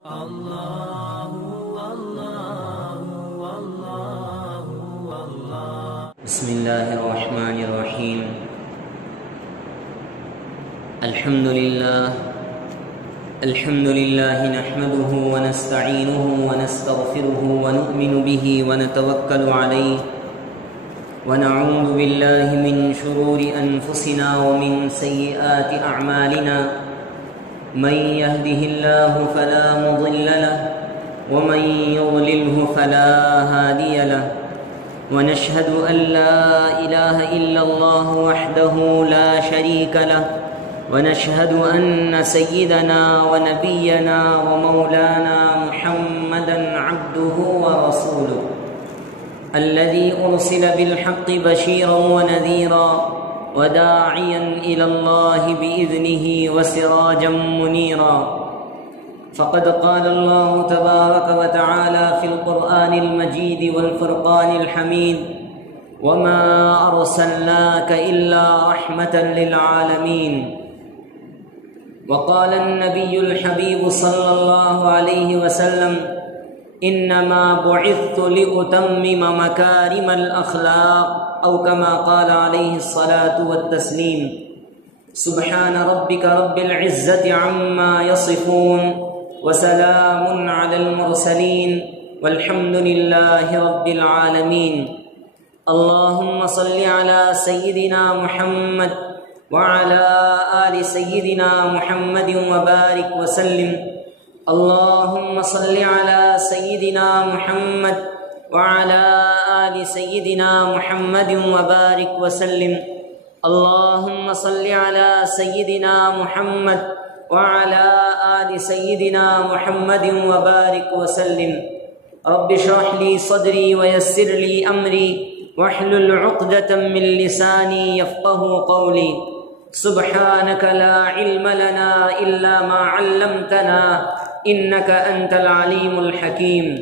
بسم الله الرحمن الرحيم. الحمد لله نحمده ونستعينه ونستغفره ونؤمن به ونتوكل عليه ونعوذ بالله من شرور أنفسنا ومن سيئات أعمالنا. من يهده الله فلا مضل له ومن يضلله فلا هادي له. ونشهد أن لا إله إلا الله وحده لا شريك له. ونشهد أن سيدنا ونبينا ومولانا محمدا عبده ورسوله الذي أرسل بالحق بشيرا ونذيرا وداعيا إلى الله بإذنه وسراجا منيرا. فقد قال الله تبارك وتعالى في القرآن المجيد والفرقان الحميد: وما أرسلناك إلا رحمة للعالمين. وقال النبي الحبيب صلى الله عليه وسلم: إنما بعثت لأتمم مكارم الأخلاق، أو كما قال عليه الصلاة والتسليم. سبحان ربك رب العزة عما يصفون وسلام على المرسلين والحمد لله رب العالمين. اللهم صل على سيدنا محمد وعلى آل سيدنا محمد وبارك وسلم. اللهم صل على سيدنا محمد وعلى آل سيدنا محمد وبارك وسلم. اللهم صل على سيدنا محمد وعلى آل سيدنا محمد وبارك وسلم. رب اشرح لي صدري ويسر لي أمري واحلل عقدة من لساني يفقه قولي. سبحانك لا علم لنا إلا ما علمتنا إنك أنت العليم الحكيم.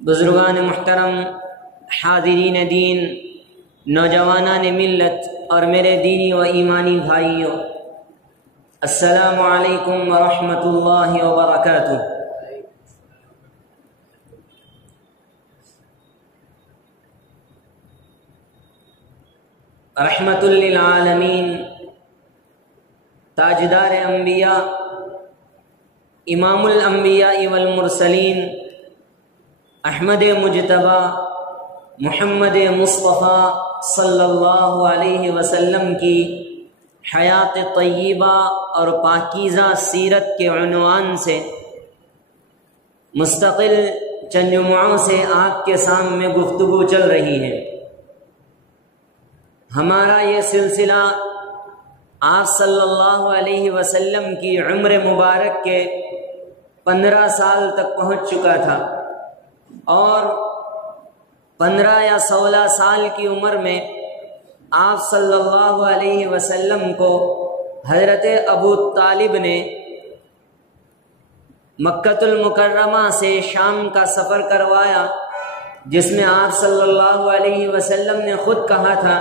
بزرگان محترم، حاضرین دین، نوجوانان ملت اور میرے دینی و ایمانی بھائیوں، السلام علیکم ورحمۃ اللہ وبرکاتہ۔ رحمت للعالمین، تاجدار انبیاء، امام الانبیاء والمرسلین، احمد مجتبی محمد مصطفیٰ صلی اللہ علیہ وسلم کی حیات طیبہ اور پاکیزہ سیرت کے عنوان سے مستقل چند جمعوں سے آپ کے سامنے گفتگو چل رہی ہے۔ ہمارا یہ سلسلہ آپ صلی اللہ علیہ وسلم کی عمر مبارک کے 15 سال تک پہنچ چکا تھا، اور 15 یا 16 سال کی عمر میں آپ صلی اللہ علیہ وسلم کو حضرت ابو طالب نے مکۃ المکرمہ سے شام کا سفر کروایا، جس میں آپ صلی اللہ علیہ وسلم نے خود کہا تھا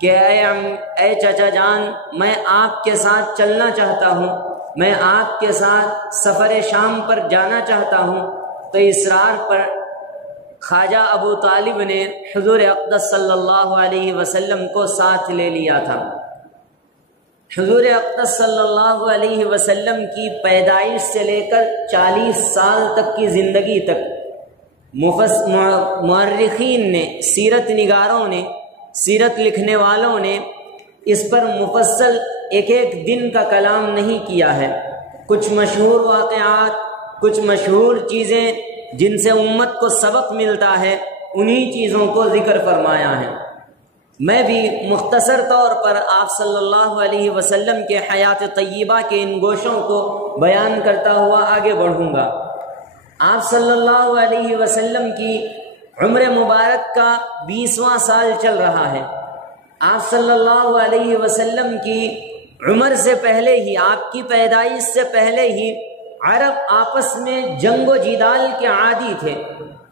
کہ اے چچا جان، میں آپ کے ساتھ چلنا چاہتا ہوں، میں آپ کے ساتھ سفر شام پر جانا چاہتا ہوں۔ تو اصرار پر خواجہ ابو طالب نے حضور اقدس صلی اللہ علیہ وسلم کو ساتھ لے لیا تھا۔ حضور اقدس صلی اللہ علیہ وسلم کی پیدائش سے لے کر 40 سال تک کی زندگی تک مورخین نے، سیرت نگاروں نے، سیرت لکھنے والوں نے اس پر مفصل ایک ایک دن کا کلام نہیں کیا ہے۔ کچھ مشہور واقعات، کچھ مشہور چیزیں جن سے امت کو سبق ملتا ہے، انہی چیزوں کو ذکر فرمایا ہے۔ میں بھی مختصر طور پر آپ صلی اللہ علیہ وسلم کے حیات طیبہ کے ان گوشوں کو بیان کرتا ہوا آگے بڑھوں گا۔ آپ صلی اللہ علیہ وسلم کی عمر مبارک کا 20واں سال چل رہا ہے۔ آپ صلی اللہ علیہ وسلم کی عمر سے پہلے ہی، آپ کی پیدائش سے پہلے ہی عرب آپس میں جنگ و جدال کے عادی تھے۔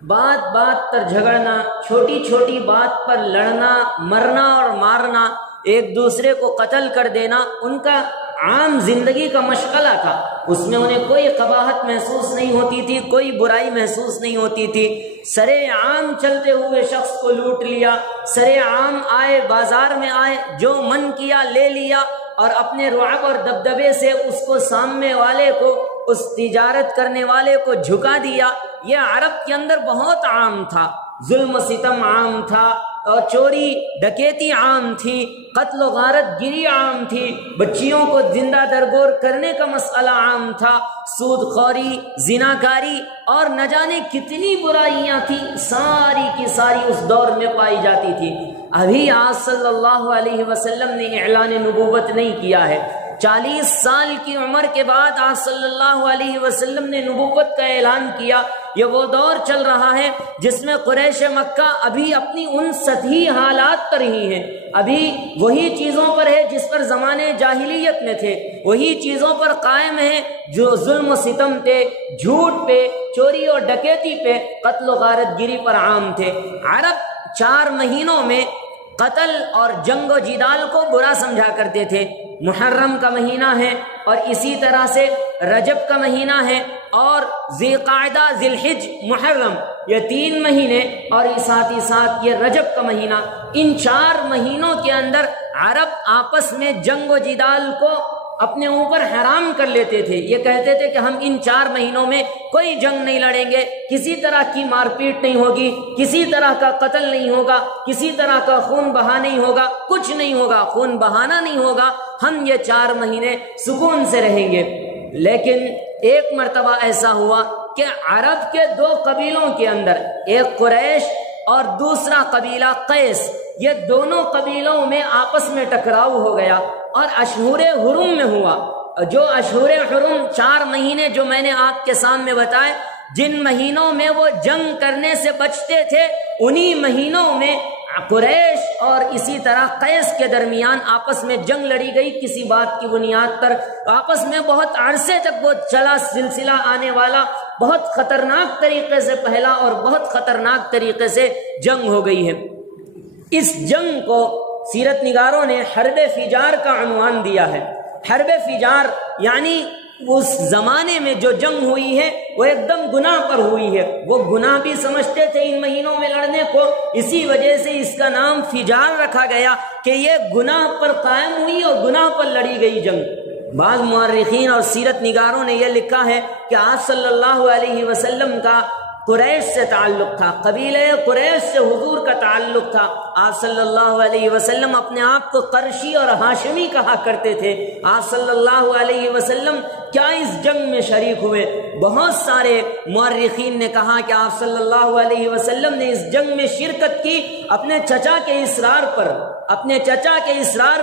بات بات پر جھگڑنا، چھوٹی چھوٹی بات پر لڑنا، مرنا اور مارنا، ایک دوسرے کو قتل کر دینا ان کا عام زندگی کا مشغلہ تھا، اس میں انہیں کوئی قباحت محسوس نہیں ہوتی تھی، کوئی برائی محسوس نہیں ہوتی تھی۔ سرے عام چلتے ہوئے شخص کو لوٹ لیا، سرے عام آئے، بازار میں آئے، جو من کیا لے لیا، اور اپنے رعب اور دبدبے سے اس کو سامنے والے کو، اس تجارت کرنے والے کو جھکا دیا۔ یہ عرب کے اندر بہت عام تھا، ظلم و ستم عام تھا، اور چوری ڈکیتی عام تھی، قتل و غارت گیری عام تھی، بچیوں کو زندہ درگور کرنے کا مسئلہ عام تھا، سود خوری، زناکاری اور نہ جانے کتنی برائیاں تھیں، ساری کی ساری اس دور میں پائی جاتی تھی۔ ابھی آج صلی اللہ علیہ وسلم نے اعلان نبوت نہیں کیا ہے، 40 سال کی عمر کے بعد آپ صلی اللہ علیہ وسلم نے نبوت کا اعلان کیا۔ یہ وہ دور چل رہا ہے جس میں قریش مکہ ابھی اپنی ان سطحی حالات پر ہی ہیں، ابھی وہی چیزوں پر ہے جس پر زمانے جاہلیت میں تھے، وہی چیزوں پر قائم ہیں جو ظلم و ستم پہ، جھوٹ پہ، چوری اور ڈکیتی پہ، قتل و غارت گیری پر عام تھے۔ عرب 4 مہینوں میں قتل اور جنگ و جدال کو برا سمجھا کرتے تھے۔ محرم کا مہینہ ہے، اور اسی طرح سے رجب کا مہینہ ہے، اور ذی القعدہ، ذی الحج، محرم، یہ 3 مہینے، اور ساتھ ہی ساتھ یہ رجب کا مہینہ، ان 4 مہینوں کے اندر عرب آپس میں جنگ و جدال کو اپنے اوپر حرام کر لیتے تھے۔ یہ کہتے تھے کہ ہم ان 4 مہینوں میں کوئی جنگ نہیں لڑیں گے، کسی طرح کی مار پیٹ نہیں ہوگی، کسی طرح کا قتل نہیں ہوگا، کسی طرح کا خون بہا نہیں ہوگا، کچھ نہیں ہوگا، خون بہانا نہیں ہوگا، ہم یہ 4 مہینے سکون سے رہیں گے۔ لیکن ایک مرتبہ ایسا ہوا کہ عرب کے 2 قبیلوں کے اندر، ایک قریش اور دوسرا قبیلہ قیس، یہ دونوں قبیلوں میں آپس میں ٹکراؤ ہو گیا، اور اشہور حرم میں ہوا۔ جو اشہور حرم 4 مہینے جو میں نے آپ کے سامنے بتائے، جن مہینوں میں وہ جنگ کرنے سے بچتے تھے، انہی مہینوں میں قریش اور اسی طرح قیس کے درمیان آپس میں جنگ لڑی گئی، کسی بات کی بنیاد پر آپس میں بہت عرصے تک وہ چلا سلسلہ آنے والا، بہت خطرناک طریقے سے پھیلا اور بہت خطرناک طریقے سے جنگ ہو گئی ہے۔ اس جنگ کو سیرت نگاروں نے حرب فجار کا عنوان دیا ہے۔ حرب فجار یعنی اس زمانے میں جو جنگ ہوئی ہے وہ ایک دم گناہ پر ہوئی ہے، وہ گناہ بھی سمجھتے تھے ان مہینوں میں لڑنے کو، اسی وجہ سے اس کا نام فجار رکھا گیا کہ یہ گناہ پر قائم ہوئی اور گناہ پر لڑی گئی جنگ۔ بعض مورخین اور سیرت نگاروں نے یہ لکھا ہے کہ آپ صلی اللہ علیہ وسلم کا قریش سے تعلق تھا، قبیلہ قریش سے حضور کا تعلق تھا۔ آپ صلی اللہ علیہ وسلم اپنے آپ کو قرشی اور ہاشمی کہا کرتے تھے۔ آپ صلی اللہ علیہ وسلم کیا اس جنگ میں شریک ہوئے؟ بہت سارے مورخین نے کہا کہ آپ صلی اللہ علیہ وسلم نے اس جنگ میں شرکت کی، اپنے چچا کے اصرار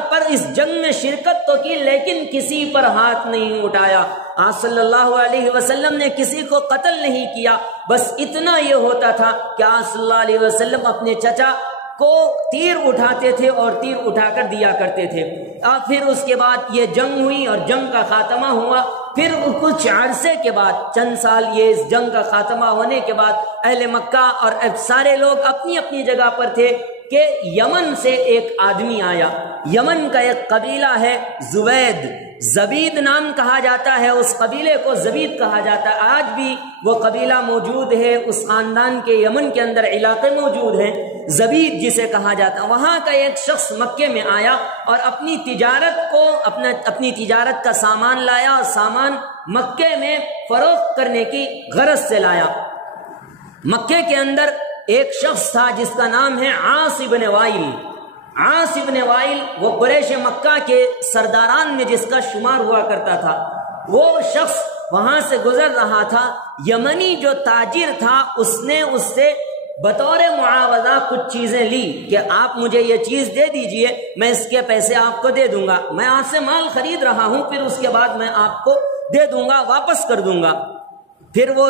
پر اس جنگ میں شرکت تو کی، لیکن کسی پر ہاتھ نہیں اٹھایا۔ آپ صلی اللہ علیہ وسلم نے کسی کو قتل نہیں کیا، بس اتنا یہ ہوتا تھا کہ آپ صلی اللہ علیہ وسلم اپنے چچا کو تیر اٹھاتے تھے اور تیر اٹھا کر دیا کرتے تھے۔ اب پھر اس کے بعد یہ جنگ ہوئی اور جنگ کا خاتمہ ہوا۔ پھر کچھ عرصے کے بعد، چند سال یہ اس جنگ کا خاتمہ ہونے کے بعد، اہل مکہ اور سارے لوگ اپنی اپنی جگہ پر تھے کہ یمن سے ایک آدمی آیا۔ یمن کا ایک قبیلہ ہے زبید، زبید نام کہا جاتا ہے، اس قبیلے کو زبید کہا جاتا ہے۔ آج بھی وہ قبیلہ موجود ہے، اس خاندان کے یمن کے اندر علاقے موجود ہیں، زبید جسے کہا جاتا ہے۔ وہاں کا ایک شخص مکے میں آیا اور اپنی تجارت کا سامان لایا، اور سامان مکے میں فروخت کرنے کی غرض سے لایا۔ مکے کے اندر ایک شخص تھا جس کا نام ہے عاص بن وائل۔ عاص بن وائل وہ قریش مکہ کے سرداران میں جس کا شمار ہوا کرتا تھا۔ وہ شخص وہاں سے گزر رہا تھا، یمنی جو تاجر تھا اس نے اس سے بطور معاوضہ کچھ چیزیں لی کہ آپ مجھے یہ چیز دے دیجئے، میں اس کے پیسے آپ کو دے دوں گا، میں آپ سے مال خرید رہا ہوں، پھر اس کے بعد میں آپ کو دے دوں گا، واپس کر دوں گا۔ پھر وہ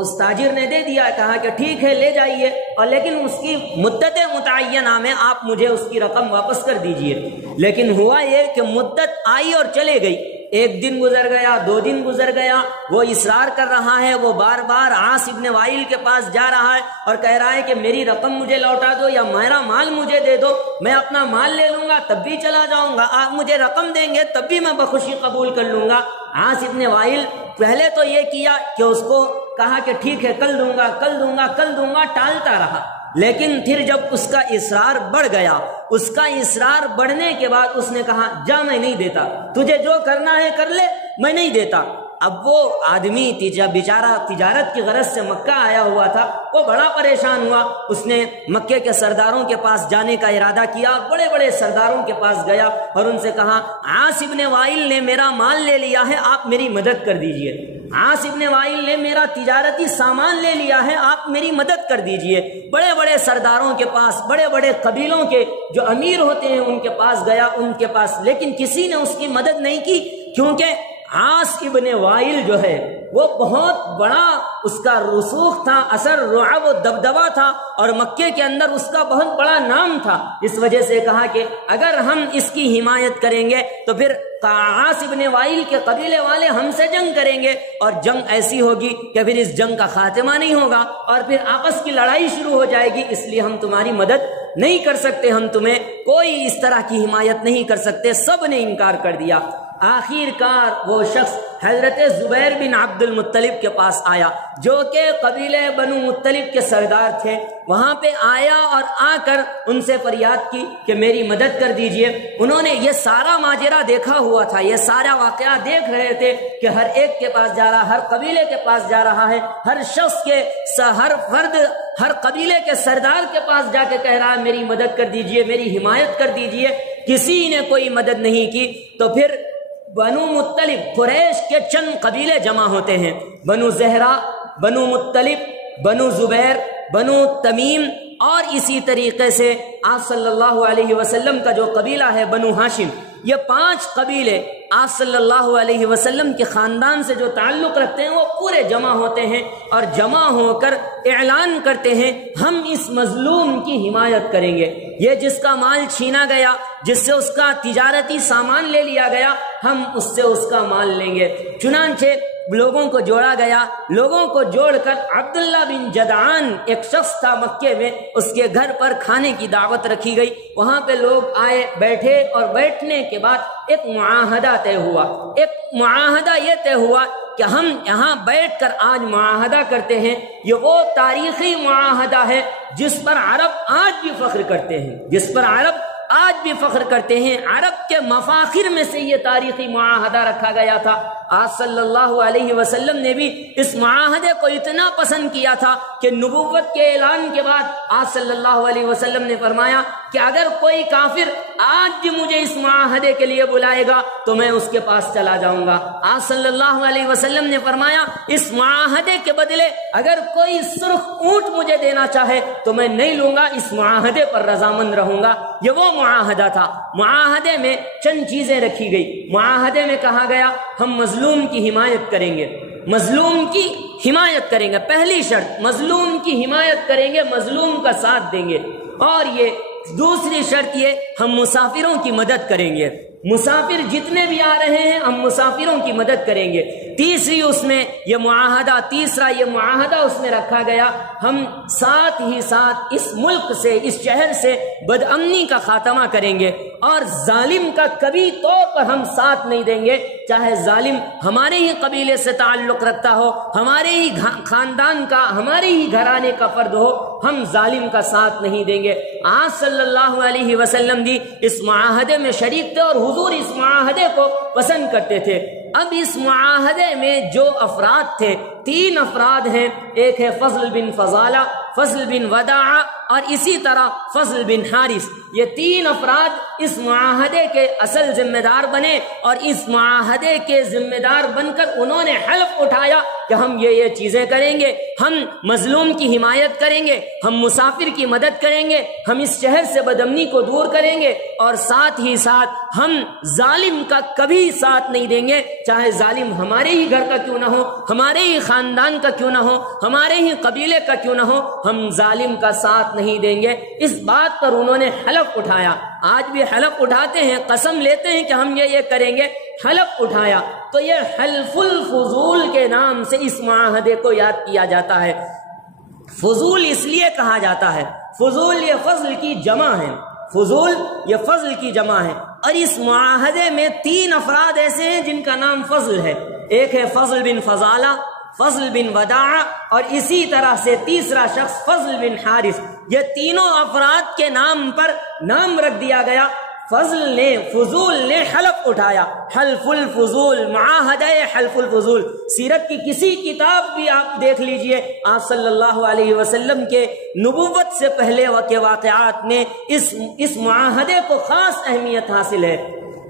اس تاجر نے دے دیا، کہا کہ ٹھیک ہے لے جائیے، اور لیکن اس کی مدت متعینہ میں آپ مجھے اس کی رقم واپس کر دیجئے۔ لیکن ہوا یہ کہ مدت آئی اور چلے گئی، ایک دن گزر گیا، 2 دن گزر گیا، وہ اصرار کر رہا ہے، وہ بار بار عاص ابن وائل کے پاس جا رہا ہے اور کہہ رہا ہے کہ میری رقم مجھے لوٹا دو یا میرا مال مجھے دے دو، میں اپنا مال لے لوں گا تب بھی چلا جاؤں گا، آپ مجھے رقم دیں گے تب بھی میں بخوشی قبول کر لوں گا۔ عاص ابن وائل پہلے تو یہ کیا کہ اس کو کہا کہ ٹھیک ہے کل دوں گا کل دوں گا کل دوں گا، ٹالتا رہا، لیکن پھر جب اس کا اصرار بڑھ گیا، اس کا اصرار بڑھنے کے بعد اس نے کہا جا میں نہیں دیتا، تجھے جو کرنا ہے کر لے، میں نہیں دیتا۔ اب وہ آدمی بیچارہ تجارت کی غرض سے مکہ آیا ہوا تھا، وہ بڑا پریشان ہوا، اس نے مکے کے سرداروں کے پاس جانے کا ارادہ کیا، بڑے بڑے سرداروں کے پاس گیا اور ان سے کہا عاص ابن وائل نے میرا مال لے لیا ہے، آپ میری مدد کر دیجئے، عاص ابن وائل نے میرا تجارتی سامان لے لیا ہے، آپ میری مدد کر دیجئے۔ بڑے بڑے سرداروں کے پاس، بڑے بڑے قبیلوں کے جو امیر ہوتے ہیں ان کے پاس گیا، ان کے پاس، لیکن کسی نے اس کی مدد نہیں کی، کیونکہ عاص ابن وائل جو ہے وہ بہت بڑا اس کا رسوخ تھا، اثر، رعب و دبدبہ تھا، اور مکے کے اندر اس کا بہت بڑا نام تھا۔ اس وجہ سے کہا کہ اگر ہم اس کی حمایت کریں گے تو پھر عاص ابن وائل کے قبیلے والے ہم سے جنگ کریں گے، اور جنگ ایسی ہوگی کہ پھر اس جنگ کا خاتمہ نہیں ہوگا اور پھر آپس کی لڑائی شروع ہو جائے گی، اس لیے ہم تمہاری مدد نہیں کر سکتے، ہم تمہیں کوئی اس طرح کی حمایت نہیں کر سکتے۔ سب نے انکار کر دیا۔ آخر کار وہ شخص حضرت زبیر بن عبد المطلب کے پاس آیا جو کہ قبیلے بنو مطلب کے سردار تھے، وہاں پہ آیا اور آ کر ان سے فریاد کی کہ میری مدد کر دیجئے۔ انہوں نے یہ سارا ماجرا دیکھا ہوا تھا، یہ سارا واقعہ دیکھ رہے تھے کہ ہر ایک کے پاس جا رہا، ہر قبیلے کے پاس جا رہا ہے، ہر شخص کے، ہر فرد، ہر قبیلے کے سردار کے پاس جا کے کہہ رہا ہے میری مدد کر دیجئے، میری حمایت کر دیجئے، کسی نے کوئی مدد نہیں کی۔ تو پھر بنو مطلب، قریش کے چند قبیلے جمع ہوتے ہیں، بنو زہرا، بنو مطلب، بنو زبیر، بنو تمیم، اور اسی طریقے سے آپ صلی اللہ علیہ وسلم کا جو قبیلہ ہے بنو ہاشم، یہ 5 قبیلے آپ صلی اللہ علیہ وسلم کے خاندان سے جو تعلق رکھتے ہیں وہ پورے جمع ہوتے ہیں اور جمع ہو کر اعلان کرتے ہیں ہم اس مظلوم کی حمایت کریں گے، یہ جس کا مال چھینا گیا، جس سے اس کا تجارتی سامان لے لیا گیا، ہم اس سے اس کا مال لیں گے۔ چنانچہ لوگوں کو جوڑا گیا، لوگوں کو جوڑ کر عبداللہ بن جدعان ایک شخص تھا مکے میں، اس کے گھر پر کھانے کی دعوت رکھی گئی، وہاں پہ لوگ آئے، بیٹھے، اور بیٹھنے کے بعد ایک معاہدہ طے ہوا۔ ایک معاہدہ یہ طے ہوا کہ ہم یہاں بیٹھ کر آج معاہدہ کرتے ہیں، یہ وہ تاریخی معاہدہ ہے جس پر عرب آج بھی فخر کرتے ہیں، جس پر عرب آج بھی فخر کرتے ہیں۔ عرب کے مفاخر میں سے یہ تاریخی معاہدہ رکھا گیا تھا۔ آج صلی اللہ علیہ وسلم نے بھی اس معاہدے کو اتنا پسند کیا تھا کہ نبوت کے اعلان کے بعد آج صلی اللہ علیہ وسلم نے فرمایا کہ اگر کوئی کافر آج بھی مجھے اس معاہدے کے لیے بلائے گا تو میں اس کے پاس چلا جاؤں گا۔ آج صلی اللہ علیہ وسلم نے فرمایا اس معاہدے کے بدلے اگر کوئی سرخ اونٹ مجھے دینا چاہے تو میں نہیں لوں گا، اس معاہدے پر رضامند رہوں گا۔ یہ وہ معاہدہ تھا۔ معاہدے میں چند چیزیں رکھی گئی۔ معاہدے میں کہا گیا ہم مظلوم کی حمایت کریں گے، مظلوم کی حمایت کریں گے، پہلی شرط مظلوم کی حمایت کریں گے، مظلوم کا ساتھ دیں گے، اور یہ دوسری شرط یہ ہم مسافروں کی مدد کریں گے، مسافر جتنے بھی آ رہے ہیں ہم مسافروں کی مدد کریں گے۔ تیسری اس میں یہ معاہدہ، تیسرا یہ معاہدہ اس میں رکھا گیا ہم ساتھ ہی ساتھ اس ملک سے، اس شہر سے بد امنی کا خاتمہ کریں گے، اور ظالم کا کبھی طور پر ہم ساتھ نہیں دیں گے، چاہے ظالم ہمارے ہی قبیلے سے تعلق رکھتا ہو، ہمارے ہی خاندان کا، ہمارے ہی گھرانے کا فرد ہو، ہم ظالم کا ساتھ نہیں دیں گے۔ آج صلی اللہ علیہ وسلم بھی اس معاہدے میں شریک تھے اور حضور اس معاہدے کو پسند کرتے تھے۔ اب اس معاہدے میں جو افراد تھے، 3 افراد ہیں، ایک ہے فضل بن فضالہ، فضل بن وداع، اور اسی طرح فضل بن حارث۔ یہ 3 افراد اس معاہدے کے اصل ذمہ دار بنے، اور اس معاہدے کے ذمہ دار بن کر انہوں نے حلف اٹھایا کہ ہم یہ چیزیں کریں گے، ہم مظلوم کی حمایت کریں گے، ہم مسافر کی مدد کریں گے، ہم اس شہر سے بدامنی کو دور کریں گے، اور ساتھ ہی ساتھ ہم ظالم کا کبھی ساتھ نہیں دیں گے، چاہے ظالم ہمارے ہی گھر کا کیوں نہ ہو، ہمارے ہی خاندان کا کیوں نہ ہو، ہمارے ہی قبیلے کا کیوں نہ ہو، ہم ظالم کا ساتھ نہیں دیں گے۔ اس بات پر انہوں نے حلف اٹھایا۔ آج بھی حلف اٹھاتے ہیں، قسم لیتے ہیں کہ ہم یہ کریں گے، حلف اٹھایا، تو یہ حلف الفضول کے نام سے اس معاہدے کو یاد کیا جاتا ہے۔ فضول اس لیے کہا جاتا ہے، فضول یہ فضل کی جمع ہے، فضول یہ فضل کی جمع ہے، اور اس معاہدے میں 3 افراد ایسے ہیں جن کا نام فضل ہے۔ ایک ہے فضل بن فضالہ، فضل بن وداع، اور اسی طرح سے تیسرا شخص فضل بن حارث۔ یہ تینوں افراد کے نام پر نام رکھ دیا گیا۔ فضول نے حلف اٹھایا، حلف الفضول، معاہدہ حلف الفضول۔ سیرت کی کسی کتاب بھی آپ دیکھ لیجئے، آپ صلی اللہ علیہ وسلم کے نبوت سے پہلے کے واقعات میں اس معاہدے کو خاص اہمیت حاصل ہے۔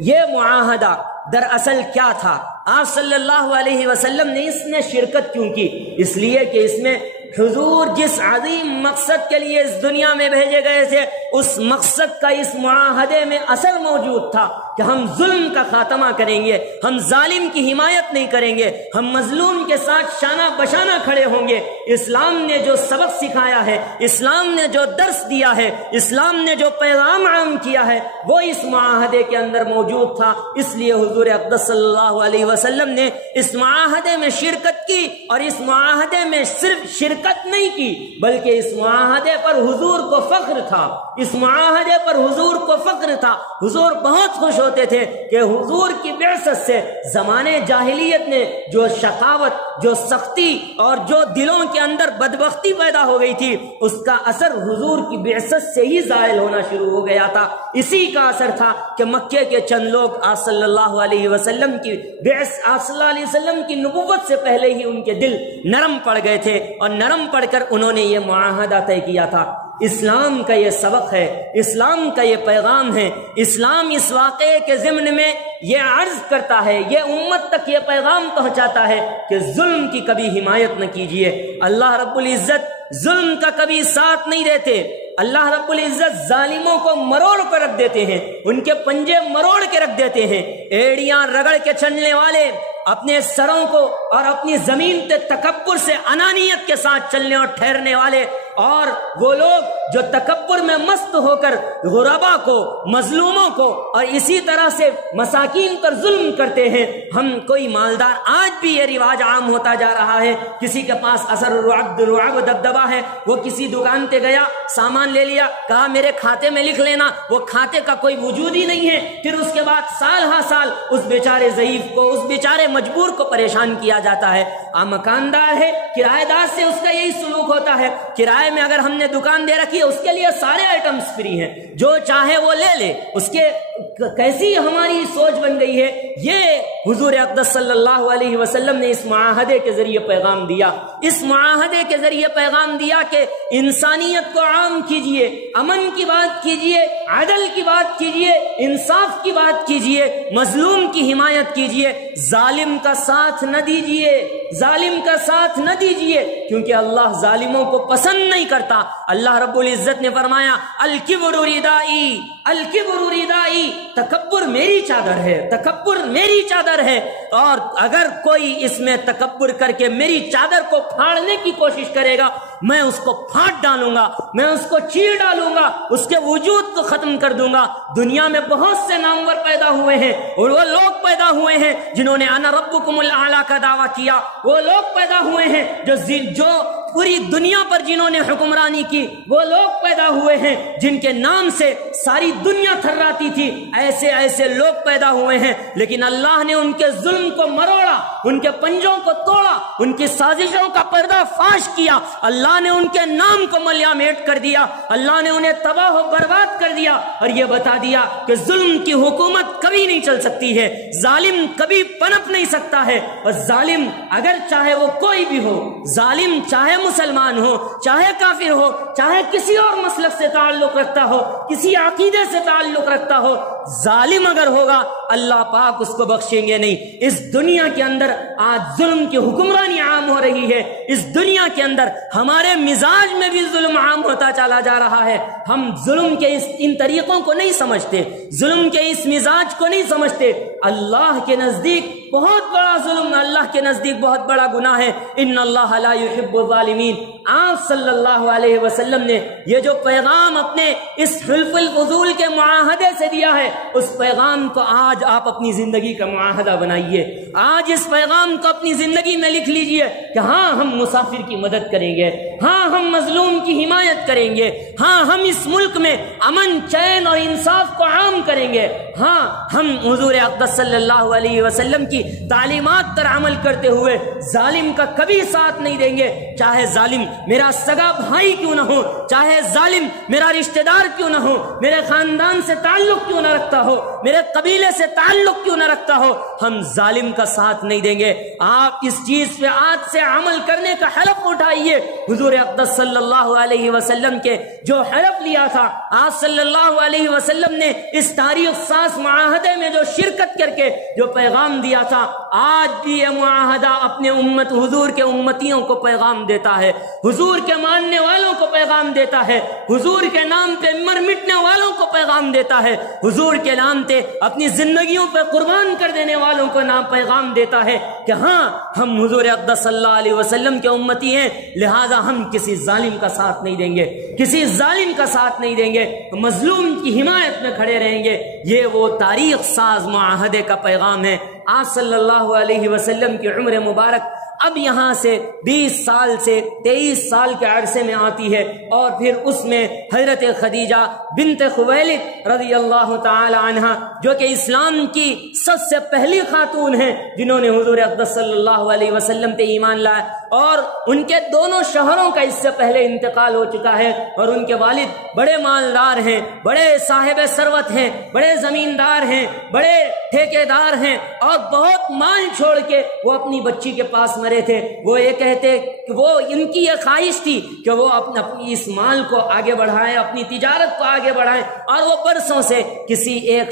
یہ معاہدہ دراصل کیا تھا؟ آپ صلی اللہ علیہ وسلم نے اس میں شرکت کیوں کی؟ اس لیے کہ اس میں حضور جس عظیم مقصد کے لیے اس دنیا میں بھیجے گئے تھے، اس مقصد کا اس معاہدے میں اثر موجود تھا کہ ہم ظلم کا خاتمہ کریں گے، ہم ظالم کی حمایت نہیں کریں گے، ہم مظلوم کے ساتھ شانہ بشانہ کھڑے ہوں گے۔ اسلام نے جو سبق سکھایا ہے، اسلام نے جو درس دیا ہے، اسلام نے جو پیغام عام کیا ہے، وہ اس معاہدے کے اندر موجود تھا۔ اس لیے حضور اقدس صلی اللہ علیہ وسلم نے اس معاہدے میں شرکت کی، اور اس معاہدے میں صرف شرکت نہیں کی بلکہ اس معاہدے پر حضور کو فخر تھا، اس معاہدے پر حضور کو فخر تھا۔ حضور بہت خوش ہوتے تھے کہ حضور کی بعثت سے زمانے جاہلیت میں جو شقاوت، جو سختی اور جو دلوں کے اندر بدبختی پیدا ہو گئی تھی، اس کا اثر حضور کی بعثت سے ہی زائل ہونا شروع ہو گیا تھا۔ اسی کا اثر تھا کہ مکے کے چند لوگ آپ صلی اللہ علیہ وسلم کی آپ صلی اللہ علیہ وسلم کی نبوت سے پہلے ہی ان کے دل نرم پڑ گئے تھے، اور نرم پڑ کر انہوں نے یہ معاہدہ طے کیا تھا۔ اسلام کا یہ سبق ہے، اسلام کا یہ پیغام ہے۔ اسلام اس واقعے کے ضمن میں یہ عرض کرتا ہے، یہ امت تک یہ پیغام پہنچاتا ہے کہ ظلم کی کبھی حمایت نہ کیجیے۔ اللہ رب العزت ظلم کا کبھی ساتھ نہیں دیتے۔ اللہ رب العزت ظالموں کو مروڑ کر رکھ دیتے ہیں، ان کے پنجے مروڑ کے رکھ دیتے ہیں۔ ایڑیاں رگڑ کے چلنے والے، اپنے سروں کو اور اپنی زمین پہ تکبر سے انانیت کے ساتھ چلنے اور ٹھہرنے والے، اور وہ لوگ جو تکبر میں مست ہو کر غربا کو، مظلوموں کو اور اسی طرح سے مساکین پر ظلم کرتے ہیں۔ ہم کوئی مالدار، آج بھی یہ رواج عام ہوتا جا رہا ہے، کسی کے پاس اثر رعب دبدبا ہے، وہ کسی دکان پہ گیا، سامان لے لیا، کہا میرے کھاتے میں لکھ لینا، وہ کھاتے کا کوئی وجود ہی نہیں ہے۔ پھر اس کے بعد سال ہا سال اس بیچارے ضعیف کو، اس بیچارے مجبور کو پریشان کیا جاتا ہے۔ مکاندار ہے، کرایہ دار سے اس کا یہی سلوک ہوتا ہے۔ کرائے میں اگر ہم نے دکان دے رکھی ہے، اس کے لیے سارے آئٹمز فری ہیں، جو چاہے وہ لے لے۔ اس کے کیسی ہماری سوچ بن گئی ہے۔ یہ حضور اقدس صلی اللہ علیہ وسلم نے اس معاہدے کے ذریعے پیغام دیا، اس معاہدے کے ذریعے پیغام دیا کہ انسانیت کو عام کیجئے، امن کی بات کیجئے، عدل کی بات کیجئے، انصاف کی بات کیجئے، مظلوم کی حمایت کیجئے، ظالم کا ساتھ نہ دیجئے، ظالم کا ساتھ نہ دیجئے، کیونکہ اللہ ظالموں کو پسند نہیں کرتا۔ اللہ رب العزت نے فرمایا الکبر ردائی، الکبر ردائی، تکبر میری چادر ہے، تکبر میری چادر ہے، اور اگر کوئی اس میں تکبر کر کے میری چادر کو پھاڑنے کی کوشش کرے گا، میں اس کو پھاڑ ڈالوں گا، میں اس کو چیر ڈالوں گا، اس کے وجود کو ختم کر دوں گا۔ دنیا میں بہت سے نامور پیدا ہوئے ہیں، اور وہ لوگ پیدا ہوئے ہیں جنہوں نے انا ربکم الاعلی کا دعویٰ کیا، وہ لوگ پیدا ہوئے ہیں جو پوری دنیا پر جنہوں نے حکمرانی کی، وہ لوگ پیدا ہوئے ہیں جن کے نام سے ساری دنیا تھراتی تھی، ایسے ایسے لوگ پیدا ہوئے ہیں، لیکن اللہ نے ان کے ظلم کو مروڑا، ان کے پنجوں کو توڑا، ان کی سازشوں کا پردہ فاش کیا، اللہ نے ان کے نام کو ملیامیٹ کر دیا، اللہ نے انہیں تباہ و برباد کر دیا، اور یہ بتا دیا کہ ظلم کی حکومت کبھی نہیں چل سکتی ہے، ظالم کبھی پنپ نہیں سکتا ہے، اور ظالم اگر چاہے وہ کوئی بھی ہو، ظالم چاہے مسلمان ہو، چاہے کافر ہو، چاہے کسی اور مسلک سے تعلق رکھتا ہو، کسی عقیدے سے تعلق رکھتا ہو، ظالم اگر ہوگا اللہ پاک اس کو بخشیں گے نہیں۔ اس دنیا کے اندر آج ظلم کی حکمرانی عام ہو رہی ہے، اس دنیا کے اندر ہمارے مزاج میں بھی ظلم عام ہوتا چلا جا رہا ہے۔ ہم ظلم کے ان طریقوں کو نہیں سمجھتے، ظلم کے اس مزاج کو نہیں سمجھتے۔ اللہ کے نزدیک بہت بڑا ظلم، اللہ کے نزدیک بہت بڑا گناہ ہے۔ ان اللہ لا يحب الظالمین۔ آپ صلی اللہ علیہ وسلم نے یہ جو پیغام اپنے اس حلف الفضول کے معاہدے سے دیا ہے، اس پیغام کو آج آپ اپنی زندگی کا معاہدہ بنائیے. آج اس پیغام کو اپنی زندگی میں لکھ لیجئے کہ ہاں ہم مسافر کی مدد کریں گے, ہاں ہم مظلوم کی حمایت کریں گے, ہاں ہم اس ملک میں امن, چین اور انصاف کو عام کریں گے, ہاں ہم حضور اقدس صلی اللہ علیہ وسلم کی تعلیمات پر عمل کرتے ہوئے ظالم کا کبھی ساتھ نہیں دیں گے, چاہے ظالم میرا سگا بھائی کیوں نہ ہو, چاہے ظالم میرا رشتہ دار کیوں نہ ہو, میرے خاندان سے تعلق کیوں نہ رکھتا ہو, میرے قبیلے سے تعلق کیوں نہ رکھتا ہو, ہم ظالم کا ساتھ نہیں دیں گے. آپ اس چیز پہ آج سے عمل کرنے کا حلف اٹھائیے. حضور اقدس صلی اللہ علیہ وسلم کے جو حلف لیا تھا, آپ صلی اللہ علیہ وسلم نے اس تاریخ ساز معاہدے میں جو شرکت کر کے جو پیغام دیا تھا, آج بھی یہ معاہدہ اپنے امت حضور کے امتیوں کو پیغام دیتا ہے, حضور کے ماننے والوں کو پیغام دیتا ہے, حضور کے نام پہ مر مٹنے والوں کو پیغام دیتا ہے, حضور کے نام پہ اپنی زندگیوں پہ قربان کر دینے والوں کو نام پیغام دیتا ہے کہ ہاں ہم حضور اقدس صلی اللہ علیہ وسلم کے امتی ہیں, لہذا ہم کسی ظالم کا ساتھ نہیں دیں گے, کسی ظالم کا ساتھ نہیں دیں گے, مظلوم کی حمایت میں کھڑے رہیں گے. یہ وہ تاریخ ساز معاہدے کا پیغام ہے. آپ صلی اللہ علیہ وسلم کی عمر مبارک اب یہاں سے 20 سال سے 23 سال کے عرصے میں آتی ہے, اور پھر اس میں حضرت خدیجہ بنت خویلد رضی اللہ تعالی عنہ, جو کہ اسلام کی سب سے پہلی خاتون ہیں جنہوں نے حضور اقدس صلی اللہ علیہ وسلم پہ ایمان لایا, اور ان کے دونوں شوہروں کا اس سے پہلے انتقال ہو چکا ہے, اور ان کے والد بڑے مالدار ہیں, بڑے صاحب ثروت ہیں, بڑے زمیندار ہیں, بڑے ٹھیکیدار ہیں, اور بہت مال چھوڑ کے وہ اپنی بچی کے پاس مرے تھے. وہ یہ کہتے کہ وہ ان کی یہ خواہش تھی کہ وہ اپنی اس مال کو آگے بڑھائیں, اپنی تجارت کو آگے بڑھائیں, اور وہ برسوں سے کسی ایک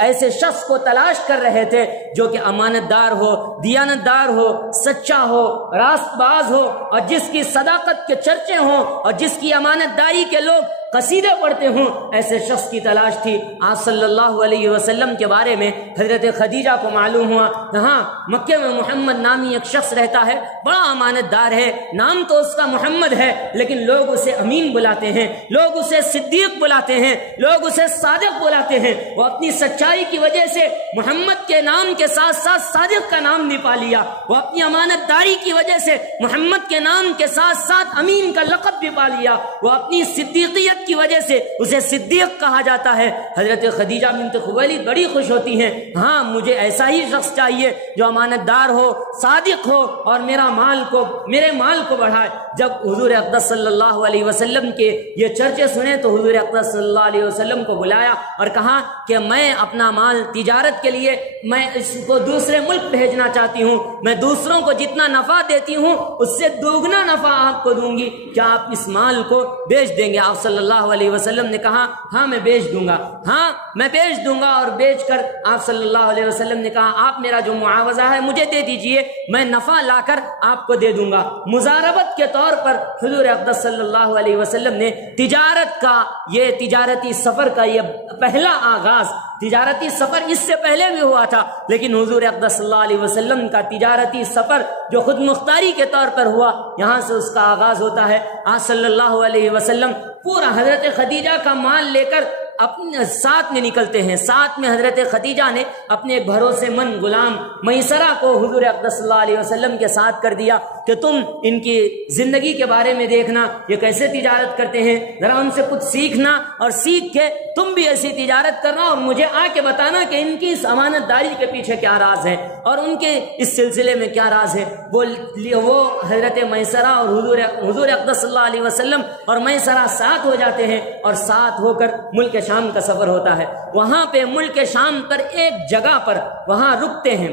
ایسے شخص کو تلاش کر رہے تھے جو کہ امانت دار ہو, دیانت دار ہو, سچا ہو, راست باز ہو, اور جس کی صداقت کے چرچے ہوں, اور جس کی امانت داری کے لوگ قصیدے پڑھتے ہوں. ایسے شخص کی تلاش تھی. آپ صلی اللہ علیہ وسلم کے بارے میں حضرت خدیجہ کو معلوم ہوا کہ ہاں مکے میں محمد نامی ایک شخص رہتا ہے, بڑا امانت دار ہے, نام تو اس کا محمد ہے, لیکن لوگ اسے امین بلاتے ہیں, لوگ اسے صدیق بلاتے ہیں, لوگ اسے صادق بلاتے ہیں. وہ اپنی سچائی کی وجہ سے محمد کے نام کے ساتھ ساتھ صادق کا نام بھی پا لیا. وہ اپنی امانت داری کی وجہ سے محمد کے نام کے ساتھ ساتھ امین کا لقب بھی پا لیا. وہ اپنی صدیقیت کی وجہ سے اسے صدیق کہا جاتا ہے. حضرت خدیجہ بنت خویلد بڑی خوش ہوتی ہیں, ہاں مجھے ایسا ہی شخص چاہیے جو امانت دار ہو, صادق ہو, اور میرے مال کو بڑھائے. جب حضور اقدس صلی اللہ علیہ وسلم کے یہ چرچے سنے تو حضور اقدس صلی اللہ علیہ وسلم کو بلایا اور کہا کہ میں اپنا مال تجارت کے لیے میں اس کو دوسرے ملک بھیجنا چاہتی ہوں, میں دوسروں کو جتنا نفع دیتی ہوں اس سے دوگنا نفع آپ کو دوں گی, کیا آپ اس مال کو بیچ دیں گے؟ آپ صلی اللہ علیہ وسلم نے کہا ہاں میں بیچ دوں گا, ہاں میں بیچ دوں گا. اور بیچ کر آپ صلی اللہ علیہ وسلم نے کہا آپ میرا جو معاوضہ ہے مجھے دے دیجئے, میں نفع لا کر آپ کو دے دوں گا. مزاربت کے طور پر حضور اقدس صلی اللہ علیہ وسلم نے تجارت کا, یہ تجارتی سفر کا یہ پہلا آغاز, تجارتی سفر اس سے پہلے بھی ہوا تھا, لیکن حضور اقدس صلی اللہ علیہ وسلم کا تجارتی سفر جو خود مختاری کے طور پر ہوا, یہاں سے اس کا آغاز ہوتا ہے. آپ صلی اللہ علیہ وسلم پورا حضرت خدیجہ کا مال لے کر اپنے ساتھ میں نکلتے ہیں. ساتھ میں حضرت خدیجہ نے اپنے ایک بھروسے مند غلام میسرہ کو حضور اقدس صلی اللہ علیہ وسلم کے ساتھ کر دیا کہ تم ان کی زندگی کے بارے میں دیکھنا, یہ کیسے تجارت کرتے ہیں, ذرا ان سے کچھ سیکھنا, اور سیکھ کے تم بھی ایسی تجارت کرنا اور مجھے آ کے بتانا کہ ان کی اس امانت داری کے پیچھے کیا راز ہے اور ان کے اس سلسلے میں کیا راز ہے. وہ حضرت میسرہ اور حضور اقدس صلی اللہ علیہ وسلم اور میسرہ ساتھ ہو جاتے ہیں, اور ساتھ ہو کر ملک شام کا سفر ہوتا ہے. وہاں پہ ملک شام پر ایک جگہ پر وہاں رکتے ہیں,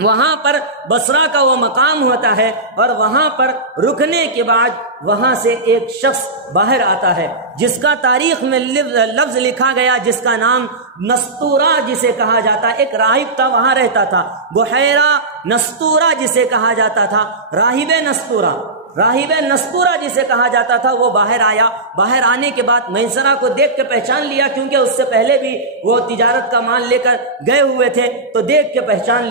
وہاں پر بصرہ کا وہ مقام ہوتا ہے, اور وہاں پر رکنے کے بعد وہاں سے ایک شخص باہر آتا ہے جس کا تاریخ میں لفظ لکھا گیا, جس کا نام نستورہ جسے کہا جاتا ہے. ایک راہب تھا وہاں رہتا تھا, بحیرہ نستورہ جسے کہا جاتا تھا, راہب نستورہ جسے کہا جاتا تھا. وہ باہر آیا, باہر آنے کے بعد میسرہ کو دیکھ کے پہچان لیا, کیونکہ اس سے پہلے بھی وہ تجارت کا مال لے کر گئے ہوئے تھے, تو دیکھ کے پہچان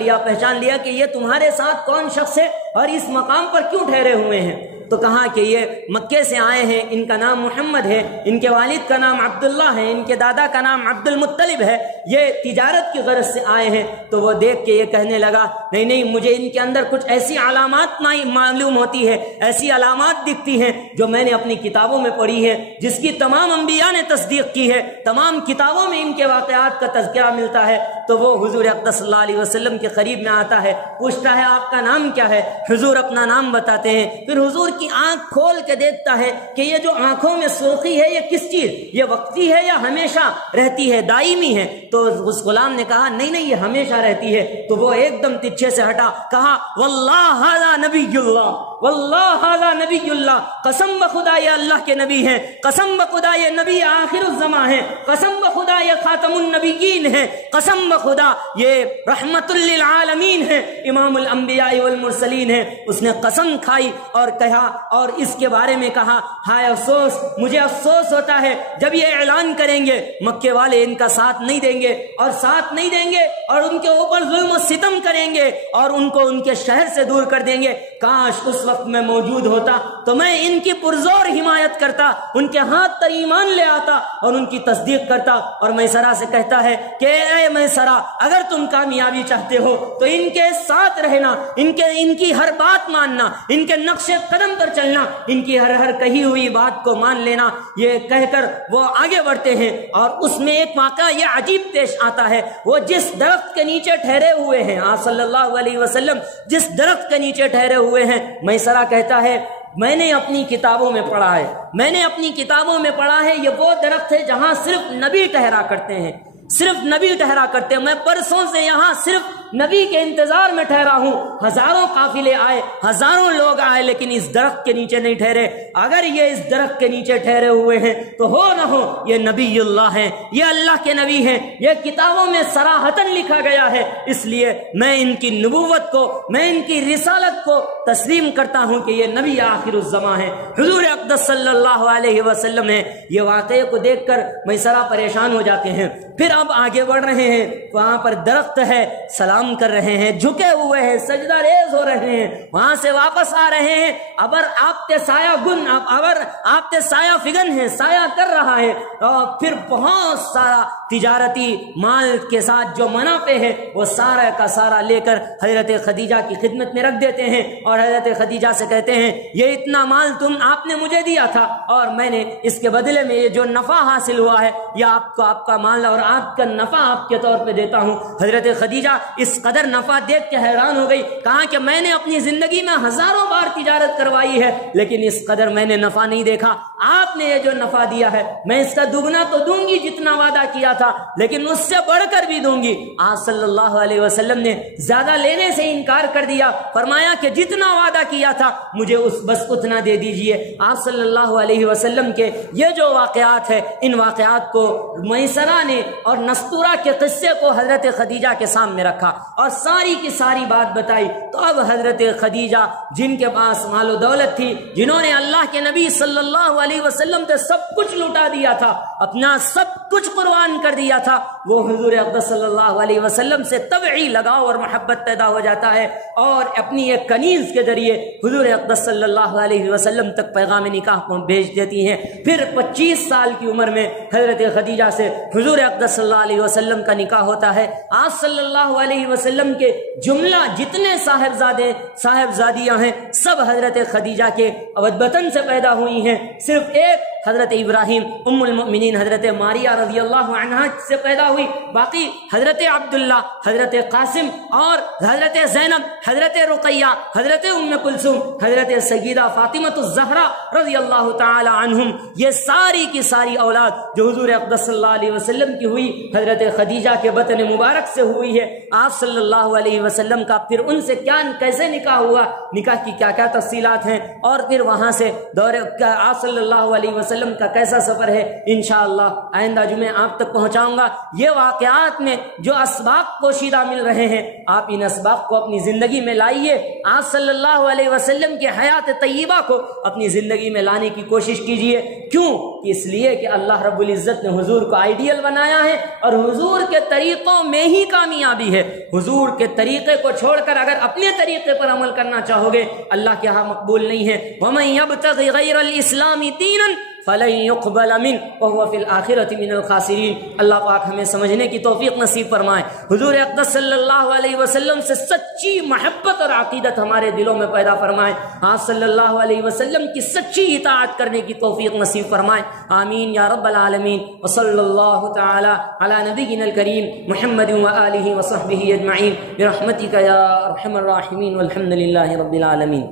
لیا کہ یہ تمہارے ساتھ کون شخص ہے اور اس مقام پر کیوں ٹھہرے ہوئے ہیں. تو کہا کہ یہ مکے سے آئے ہیں، ان کا نام محمد ہے، ان کے والد کا نام عبداللہ ہے، ان کے دادا کا نام عبد المطلب ہے، یہ تجارت کی غرض سے آئے ہیں۔ تو وہ دیکھ کے یہ کہنے لگا نہیں نہیں، مجھے ان کے اندر کچھ ایسی علامات معلوم ہوتی ہے، ایسی علامات دکھتی ہیں جو میں نے اپنی کتابوں میں پڑھی ہے، جس کی تمام انبیاء نے تصدیق کی ہے، تمام کتابوں میں ان کے واقعات کا تذکرہ ملتا ہے۔ تو وہ حضور اقدس صلی اللہ علیہ وسلم کے قریب میں آتا ہے، پوچھتا ہے آپ کا نام کیا ہے؟ حضور اپنا نام بتاتے ہیں۔ پھر حضور کی آنکھ کھول کے دیکھتا ہے کہ یہ جو آنکھوں میں سرخی ہے یہ کس چیز، یہ وقتی ہے یا ہمیشہ رہتی ہے، دائمی ہے؟ تو اس غلام نے کہا نہیں نہیں، یہ ہمیشہ رہتی ہے۔ تو وہ ایک دم پیچھے سے ہٹا، کہا واللہ ھذا نبی اللہ، واللہ ھذا نبی اللہ، قسم بخدا یہ اللہ کے نبی ہیں، قسم بخدا یہ نبی آخر الزمان ہیں، قسم بخدا یہ خاتم النبیین ہیں، قسم بخدا یہ رحمت للعالمین ہیں، امام الانبیاء والمرسلین ہیں۔ اس نے قسم کھائی اور کہا، اور اس کے بارے میں کہا ہائے افسوس، مجھے افسوس ہوتا ہے جب یہ اعلان کریں گے مکے والے ان کا ساتھ نہیں دیں گے، اور ساتھ نہیں دیں گے اور ان کے اوپر ظلم و ستم کریں گے اور ان کو ان کے شہر سے دور کر دیں گے۔ کاش اس وقت میں موجود ہوتا تو میں ان کی پرزور حمایت کرتا، ان کے ہاتھ تر ایمان لے آتا اور ان کی تصدیق کرتا، اور میسرہ سے کہتا ہے کہ اے میسرہ، اگر تم کامیابی چاہتے ہو تو ان کے ساتھ رہنا، ان کی ہر بات ماننا، ان کے نقش قدم پر چلنا، ان کی ہر کہی ہوئی بات کو مان لینا۔ یہ کہہ کر وہ آگے بڑھتے ہیں، اور اس میں ایک واقعہ یہ عجیب پیش آتا ہے، وہ جس درخت کے نیچے ٹھہرے ہوئے ہیں، آپ صلی اللہ علیہ وسلم جس درخت کے نیچے ٹھہرے ہوئے ہیں، میسرہ کہتا ہے میں نے اپنی کتابوں میں پڑھا ہے، میں نے اپنی کتابوں میں پڑھا ہے یہ وہ درخت ہے جہاں صرف نبی ٹھہرا کرتے ہیں، صرف نبی ٹھہرا کرتے ہیں۔ میں برسوں سے یہاں صرف نبی کے انتظار میں ٹھہرا ہوں، ہزاروں قافلے آئے، ہزاروں لوگ آئے، لیکن اس درخت کے نیچے نہیں ٹھہرے۔ اگر یہ اس درخت کے نیچے ٹھہرے ہوئے ہیں تو ہو نہ ہو یہ نبی اللہ ہیں، یہ اللہ کے نبی ہیں، یہ کتابوں میں صراحتاً لکھا گیا ہے، اس لیے میں ان کی نبوت کو، میں ان کی رسالت کو تسلیم کرتا ہوں کہ یہ نبی آخر الزمان ہے، حضور اقدس صلی اللہ علیہ وسلم ہے۔ یہ واقعے کو دیکھ کر میسرہ پریشان ہو جاتے ہیں۔ پھر اب آگے بڑھ رہے ہیں، وہاں پر درخت ہے، سلام کر رہے ہیں، جھکے ہوئے ہیں، سجدہ ریز ہو رہے ہیں، وہاں سے واپس آ رہے ہیں، ابر آپ سایہ گن، ابر آپ سایہ فگن ہے، سایہ کر رہا ہے، اور پھر بہت سارا تجارتی مال کے ساتھ جو منافع ہے وہ سارا کا سارا لے کر حضرت خدیجہ کی خدمت میں رکھ دیتے ہیں، اور حضرت خدیجہ سے کہتے ہیں یہ اتنا مال آپ نے مجھے دیا تھا، اور میں نے اس کے بدلے میں یہ جو نفع حاصل ہوا ہے یہ آپ کو آپ کا مال اور آپ کا نفع آپ کے طور پہ دیتا ہوں۔ حضرت خدیجہ اس قدر نفع دیکھ کے حیران ہو گئی، کہا کہ میں نے اپنی زندگی میں ہزاروں بار تجارت کروائی ہے لیکن اس قدر میں نے نفع نہیں دیکھا، آپ نے یہ جو نفع دیا ہے میں اس کا دگنا تو دوں گی جتنا وعدہ کیا تھا، لیکن اس سے بڑھ کر بھی دوں گی۔ آپ صلی اللہ علیہ وسلم نے زیادہ لینے سے انکار کر دیا، فرمایا کہ جتنا وعدہ کیا تھا مجھے بس اتنا دے دیجئے۔ آپ صلی اللہ علیہ وسلم کے یہ جو واقعات ہے، ان واقعات کو میسرہ نے اور نستورہ کے قصے کو حضرت خدیجہ کے سامنے رکھا اور ساری کی ساری بات بتائی۔ تو اب حضرت خدیجہ جن کے پاس مال و دولت تھی، جنہوں نے اللہ کے نبی صلی اللہ علیہ وسلم سے سب کچھ لٹا دیا تھا، اپنا سب کچھ قربان کر دیا تھا، وہ حضور اقدس صلی اللہ علیہ وسلم سے طبعی لگاؤ اور محبت پیدا ہو جاتا ہے، اور اپنی ایک کنیز کے ذریعے حضور اقدس صلی اللہ علیہ وسلم تک پیغام نکاح کو بھیج دیتی ہیں۔ پھر 25 سال کی عمر میں حضرت خدیجہ سے حضور اقدس صلی اللہ علیہ وسلم کا نکاح ہوتا ہے۔ آپ صلی اللہ علیہ وسلم کے جملہ جتنے صاحبزادیاں ہیں سب حضرت خدیجہ کے وطن سے پیدا ہوئی ہیں، صرف ایک حضرت ابراہیم ام المؤمنین حضرت ماریہ رضی اللہ عنہا سے پیدا ہوئی، باقی حضرت عبداللہ، حضرت قاسم اور حضرت زینب، حضرت رقیہ، حضرت ام کلثوم، حضرت سیدہ فاطمہ الزہرا رضی اللہ تعالی عنہم، یہ ساری کی ساری اولاد جو حضور اقدس صلی اللہ علیہ وسلم کی ہوئی حضرت خدیجہ کے بطن مبارک سے ہوئی ہے۔ آپ صلی اللہ علیہ وسلم کا پھر ان سے کیسے نکاح ہوا، نکاح کی کیا کیا تفصیلات ہیں، اور پھر وہاں سے آپ صلی اللہ علیہ وسلم کا کیسا سفر ہے، انشاءاللہ آئندہ جمعے آپ تک پہنچاؤں گا۔ یہ واقعات میں جو اسباق پوشیدہ مل رہے ہیں، آپ ان اسباق کو اپنی زندگی زندگی میں لائیے، آپ صلی اللہ علیہ وسلم کے حیات طیبہ کو اپنی زندگی میں لانے کی کوشش کیجیے۔ کیوں؟ اس لیے کہ اللہ رب العزت نے حضور کو آئیڈیل بنایا ہے، اور حضور کے طریقوں میں ہی کامیابی ہے۔ حضور کے طریقے کو چھوڑ کر اگر اپنے طریقے پر عمل کرنا چاہو گے، اللہ کے ہاں مقبول نہیں ہے۔ وَمَن يَبْتَغِ غَيْرَ الْإِسْلَامِ دِينًا فَلَن يُقْبَلَ مِنْهُ وَهُوَ فِي الْآخِرَةِ مِنَ الْخَاسِرِينَ۔ اللہ پاک ہمیں سمجھنے کی توفیق نصیب فرمائے۔ حضور اقدس صلی اللہ علیہ وسلم سے سچی محبت اور عقیدت ہمارے دلوں میں پیدا فرمائے، آپ صلی اللہ علیہ وسلم کی سچی اطاعت کرنے کی توفیق نصیب فرمائے، آمین یا رب العالمین۔ وصلی اللہ تعالی علی نبینا الکریم محمد وآلہ وصحبہ اجمعین برحمتک یا ارحم الراحمین، والحمد للہ رب العالمین۔